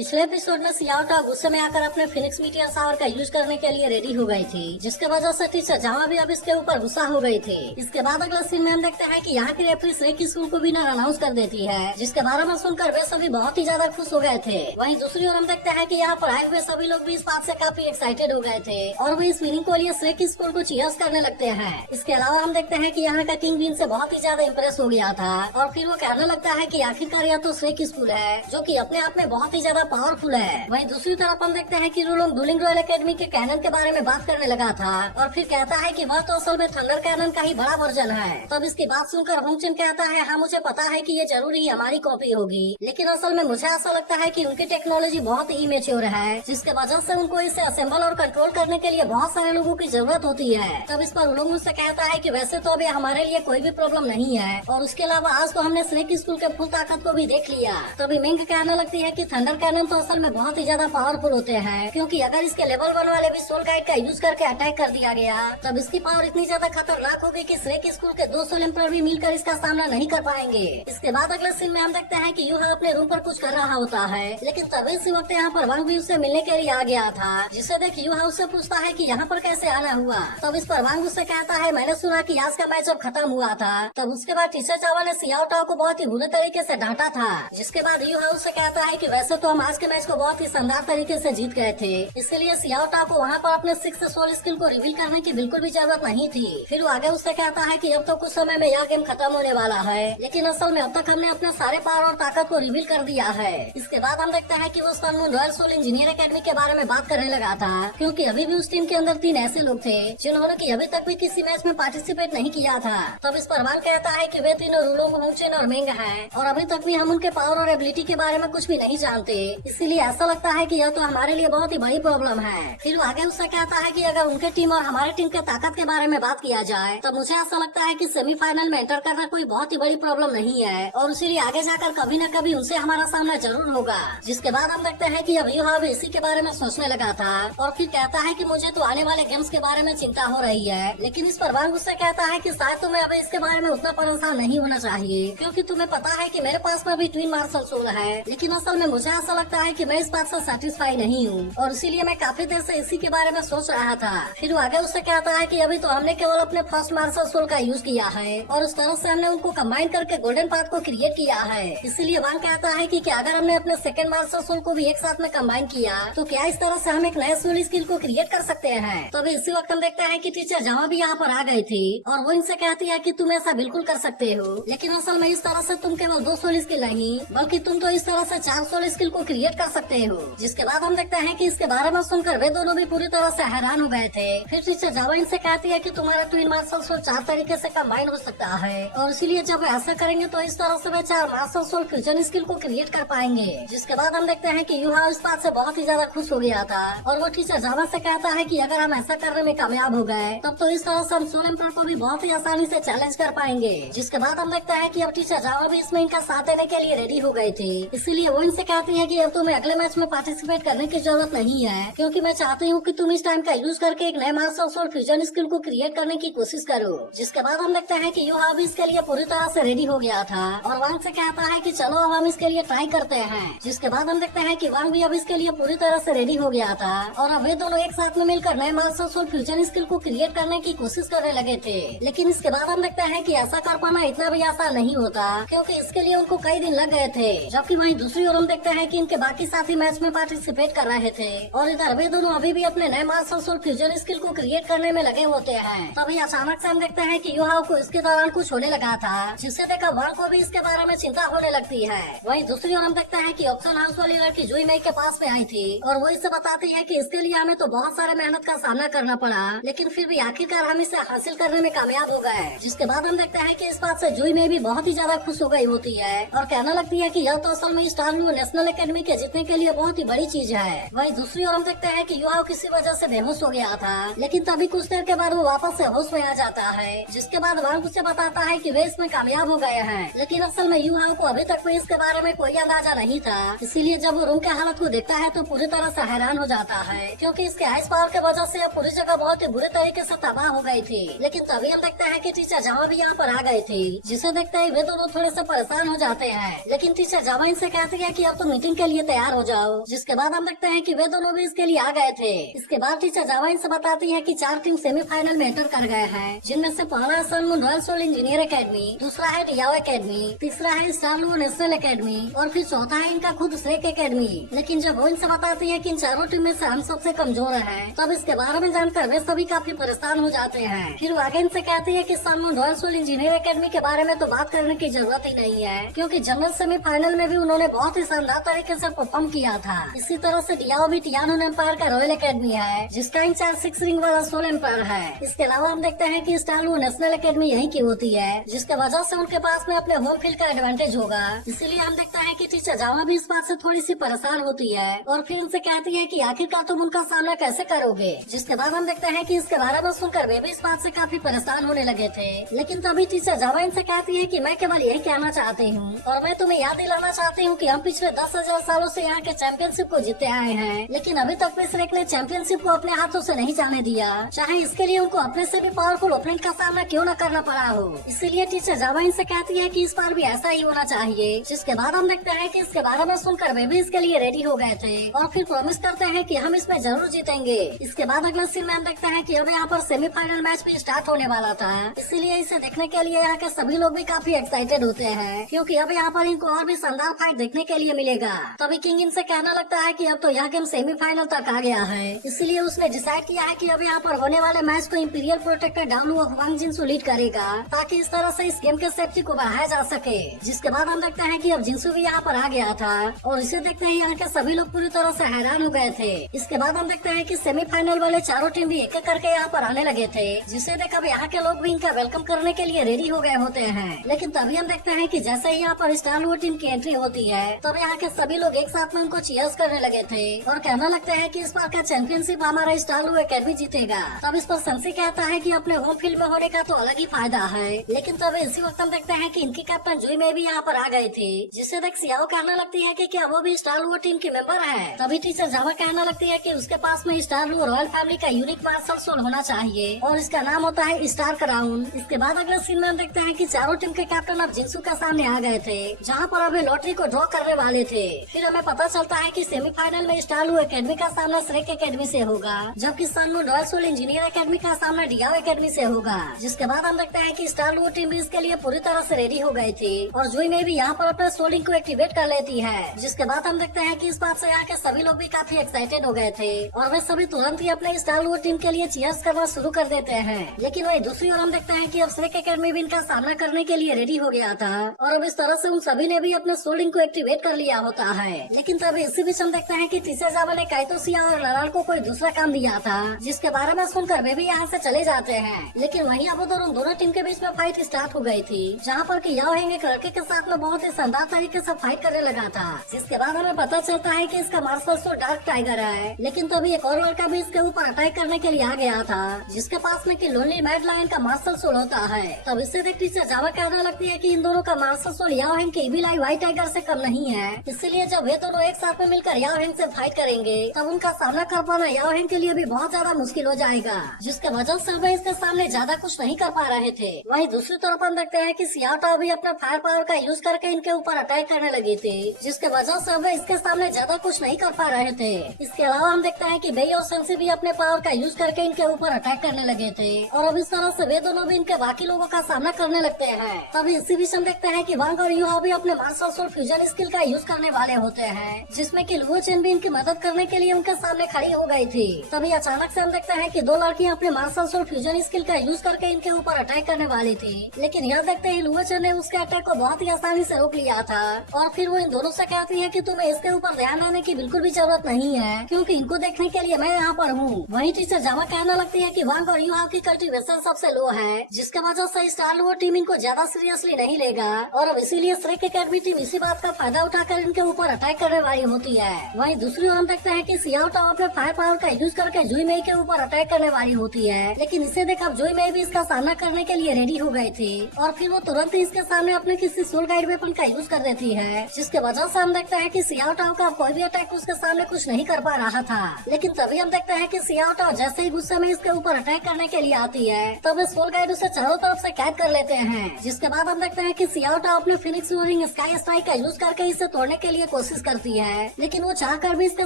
पिछले एपिसोड में सियाओटा गुस्से में आकर अपने फिनिक्स मीटियर शावर का यूज करने के लिए रेडी हो गई थी, जिसके वजह से टीचर जावा भी अब इसके ऊपर गुस्सा हो गई थी। इसके बाद अगले सीन में हम देखते हैं कि यहाँ की रेफरी श्रेक स्कूल को विनर अनाउंस कर देती है, जिसके बारे में सुनकर वे सभी बहुत ही ज्यादा खुश हो गए थे। वहीं दूसरी ओर हम देखते हैं कि यहाँ पर आए हुए सभी लोग भी इस बात से काफी एक्साइटेड हो गए थे और वो इस विनिंग को लिए श्रेक स्कूल को चीयर्स करने लगते हैं। इसके अलावा हम देखते हैं कि यहाँ का किंग विन से बहुत ही ज्यादा इम्प्रेस हो गया था और फिर वो कहने लगता है कि आखिरकार यह तो श्रेक स्कूल है जो कि अपने आप में बहुत ही ज्यादा पावरफुल है। वहीं दूसरी तरफ हम देखते हैं कि रूलोंग डुलिंग रॉयल एकेडमी के कैनन के बारे में बात करने लगा था और फिर कहता है कि वह तो असल में थंडर कैनन का ही बड़ा वर्जन है। तब इसकी बात सुनकर होंगचिन कहता है, हाँ मुझे पता है कि ये जरूरी हमारी कॉपी होगी, लेकिन असल में मुझे ऐसा लगता है कि उनकी टेक्नोलॉजी बहुत ही इमेच्योर है, जिसके वजह से उनको इसे असेंबल और कंट्रोल करने के लिए बहुत सारे लोगों की जरूरत होती है। तब इस पर रूलोंग मुझसे कहता है कि वैसे तो अभी हमारे लिए कोई भी प्रॉब्लम नहीं है और उसके अलावा आज तो हमने स्नेक स्कूल के फुल ताकत को भी देख लिया। तभी मिंग कहने लगती है कि थंडर कैनन तो असल में बहुत ही ज्यादा पावरफुल होते हैं, क्योंकि अगर इसके लेवल 1 वाले भी सोल गाइड का यूज करके अटैक कर दिया गया तब इसकी पावर इतनी ज्यादा खतरनाक होगी कि स्नेक स्कूल के 2 सोल एम्पर भी मिलकर इसका सामना नहीं कर पाएंगे। इसके बाद अगले सीन में हम देखते हैं कि यूहा अपने रूम पर कुछ कर रहा होता है, लेकिन तभी इसी वक्त यहाँ पर वांग भी उससे मिलने के लिए आ गया था, जिसे देख यूहा उससे पूछता है कि यहाँ पर कैसे आना हुआ। तब इस पर वांग उससे कहता है, मैंने सुना कि आज का मैच अब खत्म हुआ था। तब उसके बाद टीचर चावा ने सियाओ टाओ को बहुत ही बुरे तरीके से डांटा था, जिसके बाद यूहा उससे कहता है कि वैसे तो हम आज के मैच को बहुत ही शानदार तरीके से जीत गए थे, इसलिए सियाओ टाओ को वहाँ पर अपने 6 सोल स्किल को रिवील करने की बिल्कुल भी जरूरत नहीं थी। फिर वो आगे उससे कहता है कि अब तो कुछ समय में यह गेम खत्म होने वाला है, लेकिन असल में अब तक हमने अपने सारे पावर और ताकत को रिवील कर दिया है। इसके बाद हम देखते हैं कि वो Sun moon royal soul engineer Academy के बारे में बात करने लगा था, क्योंकि अभी भी उस टीम के अंदर 3 ऐसे लोग थे जिन्होंने कि अभी तक भी किसी मैच में पार्टिसिपेट नहीं किया था। तब इस पर वांग कहता है कि वे तीनों रूलोंग, होंगचिन और मेंग हैं और अभी तक भी हम उनके पावर और एबिलिटी के बारे में कुछ भी नहीं जानते, इसीलिए ऐसा लगता है कि यह तो हमारे लिए बहुत ही बड़ी प्रॉब्लम है। फिर वो आगे उससे कहता है कि अगर उनके टीम और हमारी टीम के ताकत के बारे में बात किया जाए तो मुझे ऐसा लगता है कि सेमीफाइनल में एंटर करना कोई बहुत ही बड़ी प्रॉब्लम नहीं है और इसीलिए आगे जाकर कभी न कभी उनसे हमारा सामना जरूर होगा। जिसके बाद हम देखते हैं कि अब यूहा भी इसी के बारे में सोचने लगा था और फिर कहता है कि मुझे तो आने वाले गेम्स के बारे में चिंता हो रही है, लेकिन इस पर वांग उससे कहता है कि शायद तुम्हें अब इसके बारे में उतना परेशान नहीं होना चाहिए, क्योंकि तुम्हें पता है कि मेरे पास में भी ट्विन मार्शल सोल है, लेकिन असल में मुझे ऐसा लगता है कि मैं इस बात से सेटिस्फाई नहीं हूँ और इसीलिए मैं काफी देर से इसी के बारे में सोच रहा था। फिर वो आगे उससे कहता है कि अभी तो हमने केवल अपने फर्स्ट मार्शल सोल का यूज किया है और उस तरह से हमने उनको कंबाइन करके गोल्डन पाथ को क्रिएट किया है, इसीलिए वांग कहता है कि अगर हमने अपने सेकंड मार्शल सोल को भी एक साथ में कंबाइन किया तो क्या इस तरह से हम एक नए सोल स्किल को क्रिएट कर सकते हैं। तो अभी इसी वक्त हम देखते हैं कि टीचर जावा भी यहाँ पर आ गई थी और वो इनसे कहती है कि तुम ऐसा बिल्कुल कर सकते हो, लेकिन असल में इस तरह से तुम केवल 2 सोल स्किल नहीं बल्कि तुम तो इस तरह से 4 सोल स्किल को क्रिएट कर सकते हो। जिसके बाद हम देखते हैं कि इसके बारे में सुनकर वे दोनों भी पूरी तरह से हैरान हो गए थे। फिर टीचर जावा इनसे कहती है कि तुम्हारा ट्विन मार्शल सोल 4 तरीके से कंबाइन हो सकता है और इसीलिए जब ऐसा करेंगे तो इस तरह से वे 4 मार्शल सोल फ्यूजन स्किल को क्रिएट कर पाएंगे। जिसके बाद हम देखते हैं कि यूहा इस बात से बहुत ही ज्यादा खुश हो गया था और वो टीचर जावा से कहता है कि अगर हम ऐसा करने में कामयाब हो गए तब तो इस तरह से हम सोल एम्पर को भी बहुत ही आसानी से चैलेंज कर पाएंगे। जिसके बाद हम देखते हैं कि अब टीचर जावा भी इसमें इनका साथ देने के लिए रेडी हो गई थी, इसीलिए वो इनसे कहती है कि अब तुम्हें अगले मैच में पार्टिसिपेट करने की जरूरत नहीं है, क्योंकि मैं चाहती हूँ कि तुम इस टाइम का यूज करके एक नए मार्शल सोल फ्यूजन स्किल को क्रिएट करने की कोशिश करो। जिसके बाद हम देखते हैं कि यूहा भी इसके लिए पूरी तरह से रेडी हो गया था और वांग से कहता है कि चलो अब हम इसके लिए ट्राई करते हैं। जिसके बाद हम देखते हैं कि वांग भी अब इसके लिए पूरी तरह से रेडी हो गया था और अब वे दोनों एक साथ में मिलकर नए मार्शल सोल फ्यूजन स्किल को क्रिएट करने की कोशिश करने लगे थे। लेकिन इसके बाद हम देखते हैं कि ऐसा कर पाना इतना भी आसान नहीं होता, क्योंकि इसके लिए उनको कई दिन लग गए थे। जबकि वहीं दूसरी ओर हम देखते हैं कि इनके बाकी साथी मैच में पार्टिसिपेट कर रहे थे और इधर वे दोनों अभी भी अपने नए मार्शल सोल फ्यूजन स्किल को क्रिएट करने में लगे होते हैं। तभी अचानक से हम देखते हैं कि यूहा को इसके दौरान कुछ होने लगा था, जिससे देखा वांग को भी इसके बारे में चिंता होने लगती है। वहीं दूसरी ओर हम देखते हैं कि ऑप्शन हाउस वाली लड़की जुई मई के पास में आई थी और वो इससे बताती है कि इसके लिए हमें तो बहुत सारे मेहनत का सामना करना पड़ा, लेकिन फिर भी आखिरकार हम इसे हासिल करने में कामयाब हो गए। जिसके बाद हम देखते हैं कि इस बात से जुई मई भी बहुत ही ज्यादा खुश हो गई होती है और कहने लगती है कि यह तो असल में स्टार ब्लू नेशनल एकेडमी के जीतने के लिए बहुत ही बड़ी चीज है। वहीं दूसरी ओर हम देखते हैं कि युवा किसी वजह से बेहोश हो गया था, लेकिन तभी कुछ देर के बाद वो वापस से होश में आ जाता है। जिसके बाद वांग उससे बताता है कि वे इसमें कामयाब हो गए हैं, लेकिन असल में युवा को अभी तक भी इसके बारे में कोई अंदाजा नहीं था, इसीलिए जब वो रूम के हालत को देखता है तो पूरी तरह से हैरान हो जाता है, क्योंकि इसके आइस पावर के वजह से पूरी जगह बहुत ही बुरे तरीके से तबाह हो गई थी। लेकिन तभी हम देखते हैं कि टीचर जावा भी यहाँ पर आ गए थे, जिसे देखते ही वे दोनों थोड़े से परेशान हो जाते हैं। लेकिन टीचर जावा इनसे कहती है कि अब तो मीटिंग के लिए तैयार हो जाओ। जिसके बाद हम देखते हैं कि वे दोनों भी इसके लिए आ गए थे। इसके बाद टीचर जावा इनसे बताती है कि 4 टीम सेमीफाइनल में एंटर कर गए हैं, जिनमें से पहला है Sun moon royal soul engineer Academy, दूसरा है डियाओ एकेडमी, तीसरा है स्टार लुओ नेशनल एकेडमी और फिर चौथा है इनका खुद स्रेक एकेडमी। लेकिन जब वो इनसे बताती है कि इन चारों टीम में से हम सबसे कमजोर हैं, तब इसके बारे में जानकर वे सभी काफी परेशान हो जाते हैं। फिर वो आगे इनसे कहती है कि Sun moon royal soul engineer Academy के बारे में तो बात करने की जरूरत ही नहीं है, क्योंकि जनरल सेमीफाइनल में भी उन्होंने बहुत ही शानदार तरीके से परफॉर्म किया था। इसी तरह से डियाओ भी टियानोन एम्पायर का रॉयल एकेडमी है, जिसका इंचार्ज 6 रिंग वाला सोल एम्पायर है। इसके अलावा हम देखते हैं कि स्टार लुओ नेशनल एकेडमी यहीं की होती है, जिसके वजह से उनके पास में अपने होम फील्ड का एडवांटेज होगा। इसीलिए हम देखते हैं कि टीचर जावा भी इस बात से थोड़ी सी परेशान होती है और फिर उनसे कहती है कि आखिरकार तुम उनका सामना कैसे करोगे। जिसके बाद हम देखते हैं कि इसके बारे में सुनकर वे भी इस बात से काफी परेशान होने लगे थे। लेकिन तभी टीचर जावा इनसे कहती है कि मैं केवल यही कहना चाहती हूँ और मैं तुम्हें याद दिलाना चाहती हूँ कि हम पिछले 10,000 सालों से यहाँ के चैंपियनशिप को जीते आए हैं, लेकिन अभी तक विसरेक ने चैंपियनशिप को अपने हाथों से नहीं जाने दिया, चाहे इसके लिए उनको अपने से भी पावरफुल ओपोनेंट का सामना क्यों न करना पड़ा हो। इसीलिए टीचर जावा इनसे कहती है कि इस बार भी ऐसा ही होना चाहिए। जिसके बाद हम देखते हैं कि इसके बारे में सुनकर वे भी इसके लिए रेडी हो गए थे और फिर प्रॉमिस करते हैं कि हम इसमें जरूर जीतेंगे। इसके बाद अगले सीन में हम देखते हैं कि अब यहाँ पर सेमीफाइनल मैच भी स्टार्ट होने वाला था, इसीलिए इसे देखने के लिए यहाँ के सभी लोग भी काफी एक्साइटेड होते हैं, क्योंकि अब यहाँ पर इनको और भी शानदार फाइट देखने के लिए मिलेगा। तभी किंग इनसे कहने लगता है कि अब तो यहाँ गेम सेमीफाइनल तक आ गया है, इसलिए उसने डिसाइड किया है कि अब यहाँ पर होने वाले मैच को इंपीरियल प्रोटेक्टर डाउनलुओ हुआंग जिनसू लीड करेगा, ताकि इस तरह से इस गेम के सेफ्टी को बढ़ाया जा सके। जिसके बाद हम देखते हैं कि अब जिनसू भी यहाँ पर आ गया था और इसे देखते ही यहाँ के सभी लोग पूरी तरह से हैरान हो गए थे। इसके बाद हम देखते हैं कि सेमीफाइनल वाले चारों टीम भी एक एक करके यहाँ पर आने लगे थे, जिसे देख अब यहाँ के लोग भी इनका वेलकम करने के लिए रेडी हो गए होते हैं। लेकिन तभी हम देखते हैं कि जैसे ही यहाँ पर स्टार लुओ टीम की एंट्री होती है, तब यहाँ के सभी लोग एक साथ में उनको चीयर्स करने लगे थे और कहने लगते हैं कि इस बार का चैंपियनशिप हमारा स्टार लुओ एकेडमी जीतेगा। तब इस पर संसी कहता है कि अपने होम फील्ड में होने का तो अलग ही फायदा है। लेकिन तब इसी वक्त हम देखते हैं कि इनकी कैप्टन जुई में भी यहाँ पर आ गए थे, जिससे देख सियाओ कहने लगती है कि क्या वो भी स्टार लुओ टीम की मेंबर है। तभी टीचर जावा कहने लगती है कि उसके पास में स्टार लुओ रॉयल फैमिली का यूनिक मार्शल सोल होना चाहिए और इसका नाम होता है स्टार क्राउन। इसके बाद अगले सीन में हम देखते हैं कि चारों टीम के कैप्टन अब जिनसू के सामने आ गए थे, जहाँ पर अभी लॉटरी को ड्रॉ करने वाले थे। फिर हमें पता चलता है कि सेमीफाइनल में स्टार लुओ एकेडमी का सामना स्रेक एकेडमी से होगा, जबकि sun moon royal soul engineer academy का सामना डियाओ एकेडमी से होगा। जिसके बाद हम देखते हैं कि स्टार लुओ टीम भी इसके लिए पूरी तरह से रेडी हो गई थी और जुई में भी यहाँ पर अपने सोलिंग को एक्टिवेट कर लेती है। जिसके बाद हम देखते हैं कि इस बात से यहाँ के सभी लोग भी काफी एक्साइटेड हो गए थे और वे सभी तुरंत ही अपने स्टार लुओ टीम के लिए चीयर्स करना शुरू कर देते हैं। लेकिन वही दूसरी ओर हम देखते हैं कि अब स्रेक एकेडमी भी इनका सामना करने के लिए रेडी हो गया था और अब इस तरह से उन सभी ने भी अपने सोलिंग को एक्टिवेट कर लिया होता है। लेकिन तभी इसी बीच हम देखते हैं कि टीचर जावा ने काइटोसिया और लराल को कोई दूसरा काम दिया था, जिसके बारे में सुनकर वे भी यहाँ से चले जाते हैं। लेकिन वहीं अब उधर उन दोनों टीम के बीच में फाइट स्टार्ट हो गई थी, जहाँ पर कि याओ हेंग एक लड़के के साथ में बहुत ही शानदार तरीके से फाइट करने लगा था। जिसके बाद हमें पता चलता है कि इसका मार्शल सोल डार्क टाइगर है। लेकिन तभी एक और लड़का भी इसके ऊपर अटैक करने के लिए आ गया था, जिसके पास में कि लोनली मैड लायन का मार्शल सोल होता है। तब इससे देख टीचर जावा कहने लगती है कि इन दोनों का मार्शल सोल याओ हेंग के इविल आई व्हाइट टाइगर से कम नहीं है, इसलिए जब वे दोनों एक साथ में मिलकर याओ हेंग से फाइट करेंगे, तब उनका सामना कर पाना याओ हेंग के लिए भी बहुत ज्यादा मुश्किल हो जाएगा, जिसके वजह से वे इसके सामने ज्यादा कुछ नहीं कर पा रहे थे। वहीं दूसरी तरफ हम देखते हैं कि सियाओ टाओ भी अपने फायर पावर का यूज करके इनके ऊपर अटैक करने लगी थी, जिसके वजह से वे इसके सामने ज्यादा कुछ नहीं कर पा रहे थे। इसके अलावा हम देखते हैं कि बेई और सेंसी भी अपने पावर का यूज करके इनके ऊपर अटैक करने लगे थे और अब इस तरह से वे दोनों भी इनके बाकी लोगों का सामना करने लगते हैं। तभी इसी बीच हम देखते हैं कि वांग और युहा भी अपने मार्शल सोल फ्यूजन स्किल का यूज करने वाले होते हैं, जिसमें कि लुओ चेन भी इनकी मदद करने के लिए उनके सामने खड़ी हो गई थी। तभी अचानक से हम देखते हैं कि दो लड़कियां अपने मार्शल सोल फ्यूजन स्किल का यूज करके इनके ऊपर अटैक करने वाली थी, लेकिन यह देखते ही लुओ चेन ने उसके अटैक को बहुत ही आसानी से रोक लिया था और फिर वो इन दोनों से कहती है कि तुम्हें इसके ऊपर ध्यान देने की बिल्कुल भी जरूरत नहीं है, क्योंकि इनको देखने के लिए मैं यहाँ पर हूँ। वहीं टीचर जावा कहने लगती है कि वांग और युहा की कल्टीवेशन सबसे लो है, जिसके वजह से स्टार लुओ टीम इनको ज्यादा सीरियसली नहीं लेगा और अब इसीलिए स्रेक एकेडमी टीम इसी बात का फायदा उठाकर इनके ऊपर अटैक करने वाली होती है। वहीं दूसरी ओर हम देखते हैं कि सियाओ टाओ अपने फायर पावर का यूज करके जुई मेई के ऊपर अटैक करने वाली होती है, लेकिन इसे देख अब जुई मेई भी इसका सामना करने के लिए रेडी हो गई थी और फिर वो तुरंत ही इसके सामने अपने किसी सोल गाइड वेपन का यूज कर देती है, जिसके वजह से हम देखते हैं कि सियाओ टाओ का कोई भी अटैक उसके सामने कुछ नहीं कर पा रहा था। लेकिन तभी हम देखते हैं कि सियाओ टाओ जैसे ही गुस्से में इसके ऊपर अटैक करने के लिए आती है, तब सोल गाइड उसे चारों तरफ से कैद कर लेते हैं। जिसके बाद हम देखते हैं कि सियाओ टाओ अपने फिनिक्स रोरिंग स्काई स्ट्राइक का यूज करके इसे तोड़ने के लिए कोशिश करती है, लेकिन वो चाहकर भी इसके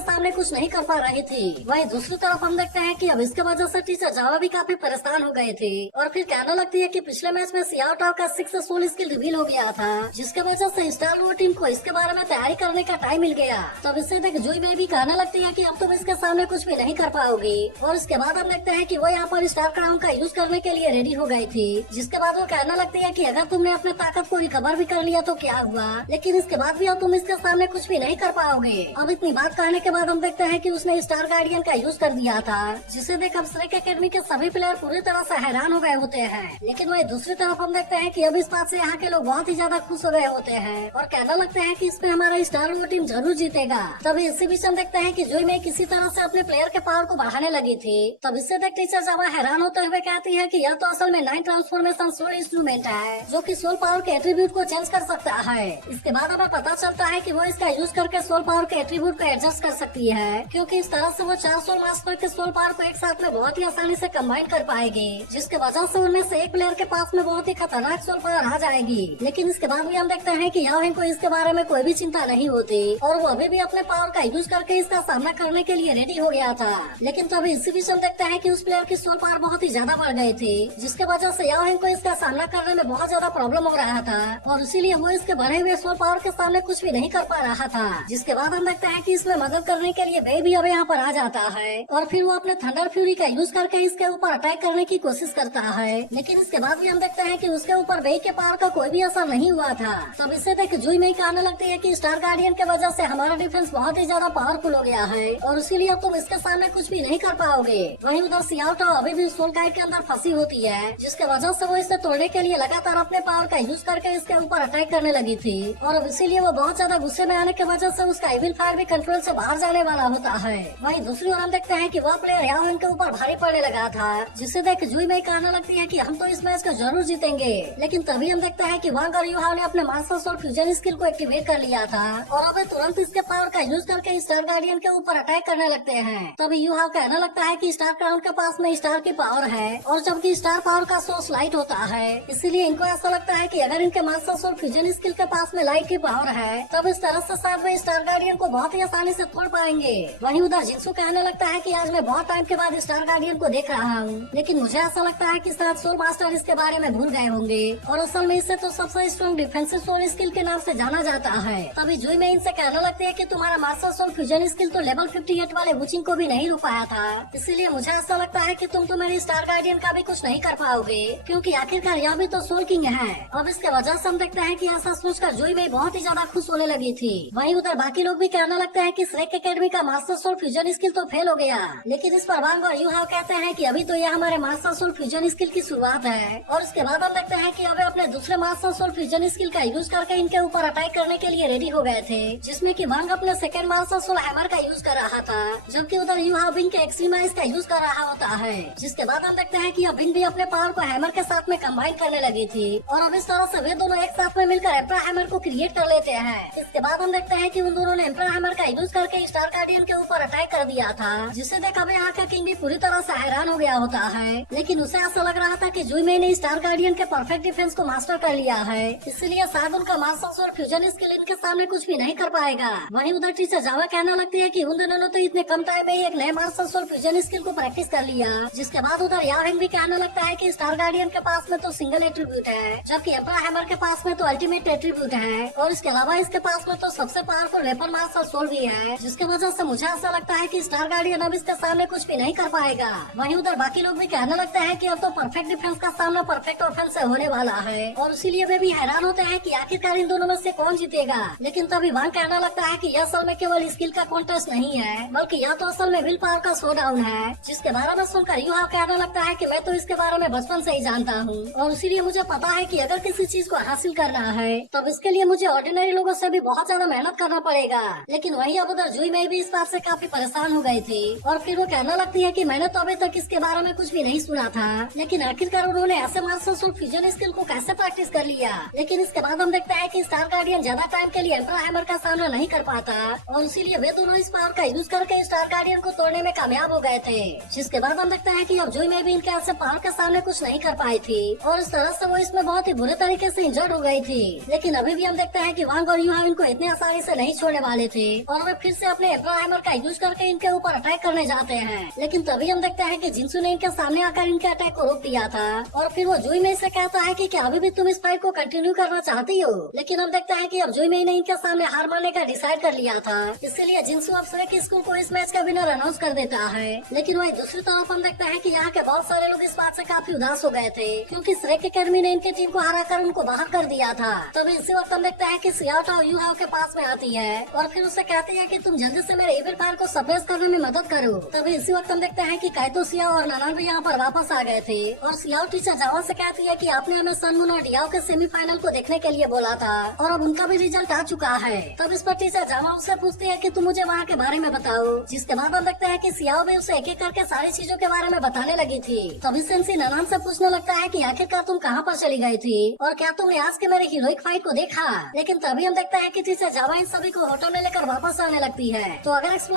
सामने कुछ नहीं कर पा रही थी। वहीं दूसरी तरफ हम देखते हैं कि अब इसके वजह से टीचर जावा भी काफी परेशान हो गए थे और फिर कहने लगती है कि पिछले मैच में सियाओ टाओ का सक्सेसफुल स्किल रिवील हो गया था, जिसके वजह से स्टार वो टीम को इसके बारे में तैयारी करने का टाइम मिल गया। तब इससे देख जुई में भी कहने लगती है कि अब तुम इसके सामने कुछ भी नहीं कर पाओगी। और इसके बाद हम देखते हैं कि वो यहाँ पर स्टार क्राउन का यूज करने के लिए रेडी हो गई थी, जिसके बाद वो कहने लगती है कि अगर तुमने अपने ताकत को रिकवर भी कर लिया तो क्या हुआ, लेकिन इसके बाद भी अब तुम इसके सामने कुछ भी नहीं कर पाओगे। अब इतनी बात कहने के बाद हम देखते हैं कि उसने स्टार गार्डियन का यूज कर दिया था, जिसे देख अब श्रेक एकेडमी के सभी प्लेयर पूरी तरह से हैरान हो गए होते हैं। लेकिन वही दूसरी तरफ हम देखते हैं कि अब इस बात से यहाँ के लोग बहुत ही ज्यादा खुश हो गए होते हैं और कहने लगते हैं कि इसमें हमारा स्टार वो टीम जरूर जीतेगा। तभी इसी बीच हम देखते हैं कि जुई में किसी तरह से अपने प्लेयर के पावर को बढ़ाने लगी थी। तब इससे देख टीचर जावा हैरान होते हुए कहती है कि यह तो असल में 9 ट्रांसफॉर्मेशन सोल इंस्ट्रूमेंट है, जो कि सोल पावर के एट्रीब्यूट को चेंज कर सकता है। इसके बाद हमें पता चलता है कि वो इसका यूज करके सोल पावर के एट्रीब्यूट को एडजस्ट कर सकती है, क्योंकि इस तरह से वो 4 सोल मास्टर के सोल पावर को एक साथ में बहुत ही आसानी से कंबाइन कर पाएगी, जिसके वजह से उनमें से एक प्लेयर के पास में बहुत ही खतरनाक सोल पावर आ जाएगी। लेकिन इसके बाद भी हम देखते हैं कि याओ को इसके बारे में कोई भी चिंता नहीं होती और वो अभी भी अपने पावर का यूज करके इसका सामना करने के लिए रेडी हो गया था। लेकिन तभी इसी बीच हम देखते हैं कि उस प्लेयर की सोल पावर बहुत ही ज्यादा बढ़ गई थी, जिसके वजह से याओ को इसका सामना करने में बहुत ज्यादा प्रॉब्लम हो रहा था और इसीलिए वो इसके बढ़े हुए सोल पावर के सामने कुछ भी नहीं कर पा रहा था। जिसके बाद हम देखते हैं कि इसमें मदद करने के लिए वे भी अब यहाँ पर आ जाता है और फिर वो अपने थंडर फ्यूरी का यूज करके इसके ऊपर अटैक करने की कोशिश करता है। लेकिन इसके बाद भी हम देखते हैं कि उसके ऊपर वे के पावर का कोई भी असर नहीं हुआ था। तब इससे देख जुई में कहने लगती है कि स्टार गार्डियन के वजह से हमारा डिफेंस बहुत ही ज्यादा पावरफुल हो गया है और इसीलिए अब तुम इसके सामने कुछ भी नहीं कर पाओगे। वहीं उधर सियाओ टाओ अभी भी सोल गाइड के अंदर फंसी होती है, जिसके वजह से वो इसे तोड़ने के लिए लगातार अपने पावर का यूज करके इसके ऊपर अटैक करने लगी थी और अब इसीलिए वो बहुत ज्यादा गुस्से में आने की वजह से उसका इविल फायर भी कंट्रोल से बाहर जाने वाला होता है। वहीं दूसरी ओर हम देखते हैं कि वह प्लेयर याओ के ऊपर भारी पड़ने लगा था, जिससे देख जुई में कहने लगती है कि हम तो इस मैच को जरूर जीतेंगे। लेकिन तभी हम देखते हैं कि वांग और यूहाओ ने अपने मास्टर सोल फ्यूजन स्किल को एक्टिवेट कर लिया था और अब तुरंत इसके पावर का यूज करके स्टार गार्डियन के ऊपर अटैक करने लगते हैं। तभी यूहाओ कहने लगता है कि स्टार क्राउन के पास में स्टार की पावर है और जबकि स्टार पावर का सोर्स लाइट होता है, इसीलिए इनको ऐसा लगता है कि अगर इनके मास्टर सोल फ्यूजन स्किल के पास में लाइट की पावर है तब इस तरह से शायद वे स्टार गार्डियन को बहुत ही आसानी से तोड़ पाएंगे। वहीं उधर जिंसू कहने लगता है कि आज मैं बहुत टाइम के बाद स्टार गार्डियन को देख रहा हूँ, लेकिन मुझे ऐसा लगता है कि शायद सोल मास्टर इसके बारे में भूल गए होंगे और असल में इसे तो सबसे स्ट्रॉन्ग डिफेंसिव सोल स्किल के नाम से जाना जाता है। तभी जुई में इनसे कहने लगती है कि तुम्हारा मास्टर सोल फ्यूजन स्किल तो लेवल 58 वाले वुचिंग को भी नहीं रुक पाया था, इसीलिए मुझे ऐसा लगता है कि तुम तो मेरे स्टार गार्डियन का भी कुछ नहीं कर पाओगे, क्योंकि आखिरकार यह भी तो सोल किंग है। अब इसके वजह से हम देखते हैं कि ऐसा सोचकर जुई में बहुत ही ज्यादा खुश होने लगी थी। वहीं उधर बाकी लोग भी कहने लगते हैं कि श्रेक एकेडमी का मास्टर सोल फ्यूजन स्किल तो फेल हो गया, लेकिन इस पर वांग और यूहाओ कहते हैं कि अभी तो यह हमारे मास्टर सोल फ्यूजन स्किल की शुरुआत है और इसके बाद हम देखते हैं कि अब अपने दूसरे मास्टर सोल फ्यूजन स्किल का यूज करके इनके ऊपर अटैक करने के लिए रेडी हो गए थे, जिसमें कि वांग अपने सेकंड मास्टर सोल हैमर का यूज कर रहा था, जबकि उधर यूहाओ बिंग के एक्सट्रीमाइज का यूज कर रहा होता है। जिसके बाद हम देखते हैं कि अब बिंग भी अपने पावर को हैमर के साथ में कंबाइन करने लगी थी और अब इस तरह से वे दोनों एक साथ में मिलकर एम्परर हैमर को क्रिएट कर लेते हैं। इसके बाद हम देखते हैं कि उन दोनों ने एम्परर हैमर का यूज करके स्टार गार्डियन के ऊपर अटैक कर दिया था, जिससे देख अब यहाँ का किंग भी पूरी तरह से हैरान हो गया होता है। लेकिन उसे ऐसा लग रहा था कि जुई में ने स्टार गार्डियन के परफेक्ट डिफेंस को मास्टर कर लिया है, इसलिए शायद उनका मास्टर सोल फ्यूजन स्किल इनके सामने कुछ भी नहीं कर पाएगा। वहीं उधर टीचर जावा कहने लगती है कि उन दोनों ने तो इतने कम टाइम में एक नए मास्टर सोल फ्यूजन स्किल को प्रैक्टिस कर लिया। जिसके बाद उधर याओ भी कहने लगता है कि स्टार गार्डियन के पास में तो सिंगल एट्रीब्यूट है, जबकि एम्परर हैमर के पास में तो अल्टीमेट एट्रीब्यूट है और इसके अलावा इसके पास में तो सबसे पावरफुल वेपन मास्टर सोल भी है, जिसकी वजह से मुझे ऐसा लगता है कि स्टार गार्डियन अब इसके सामने कुछ भी नहीं कर पाएगा। वहीं उधर बाकी लोग भी कहने लगते हैं कि अब तो परफेक्ट डिफेंस का सामना परफेक्ट ऑफेंस से होने वाला है और इसीलिए वे भी हैरान होते हैं कि आखिरकार इन दोनों में से कौन जीतेगा। लेकिन तभी वांग कहना लगता है कि यह असल में केवल स्किल का कॉन्टेस्ट नहीं है, बल्कि यह तो असल में विल पावर का शोडाउन है। जिसके बारे में सुनकर यूहाओ कहने लगता है कि मैं तो इसके बारे में बचपन से ही जानता हूँ और इसीलिए मुझे पता है कि अगर किसी चीज को हासिल करना है तब इसके लिए मुझे ऑर्डिनरी लोगों से भी बहुत ज्यादा मेहनत करना पड़ेगा। लेकिन वहीं अब उधर जुई में भी इस बात से काफी परेशान हो गई थी और फिर वो कहने लगती है कि मैंने तो अभी तक इसके बारे में कुछ भी नहीं सुना था, लेकिन आखिरकार उन्होंने ऐसे मास्टर सोल फ्यूजन स्किल को कैसे प्रैक्टिस कर लिया। लेकिन इसके बाद हम देखते हैं कि स्टार गार्डियन ज्यादा टाइम के लिए एम्परर हैमर का सामना नहीं कर पाता और इसीलिए वे दोनों इस पावर का यूज करके स्टार गार्डियन को तोड़ने में कामयाब हो गए थे। जिसके बाद हम देखते हैं कि अब जुई में भी इनके ऐसे पावर के सामने कुछ नहीं कर पाई थी और इस तरह से वो इसमें बहुत ही बुरे तरीके से इंजर्ड हो गई थी। लेकिन अभी भी हम देखते हैं कि वांग और यूहाओ इनको इतने आसानी से नहीं छोड़ने वाले थे और वे फिर से अपने एब्रा हैमर का यूज करके इनके ऊपर अटैक करने जाते हैं। लेकिन तभी हम देखते हैं कि जिनसू ने इनके सामने आकर इनके अटैक को रोक दिया था और फिर वो जुई में से कहता है कि क्या अभी भी तुम इस फाइट को कंटिन्यू करना चाहती हो। लेकिन हम देखते हैं कि अब जुई में ने इनके सामने हार मानने का डिसाइड कर लिया था, इसलिए जिनसू अब श्रेक स्कूल को इस मैच का विनर अनाउंस कर देता है। लेकिन वही दूसरी तरफ हम देखते हैं कि यहाँ के बहुत सारे लोग इस बात से काफी उदास हो गए थे क्योंकि श्रेक अकेडमी ने इनकी टीम को हराकर उनको बाहर कर दिया था। तभी इसी वक्त हम देखते हैं कि सियाओ यूहाओ के पास में आती है और फिर उससे कहती है कि तुम जल्दी से मेरे इविल फायर को सप्रेस करने में मदद करो। तभी इसी वक्त हम देखते हैं कि काइतो, सियाओ और नानान भी यहाँ पर वापस आ गए थे और सियाओ टीचर जावा से कहती है कि आपने हमें सन मून और डियाओ के सेमीफाइनल को देखने के लिए बोला था और अब उनका भी रिजल्ट आ चुका है। तब इस पर टीचर जावा उससे पूछती है कि तुम मुझे वहाँ के बारे में बताओ, जिसके बाद हम देखते हैं कि सियाओ भी उसे एक एक करके सारी चीजों के बारे में बताने लगी थी। तभी सेंसी नानान से पूछने लगता है कि आखिरकार तुम कहाँ पर चली गई थी और क्या तुमने आज के मेरे हीरोइक फाइट को देखा। लेकिन तभी हम देखते हैं कि टीचर जावा इन सभी को होटल में लेकर वापस आने लगती है। तो अगर एक्सप्लेनेशन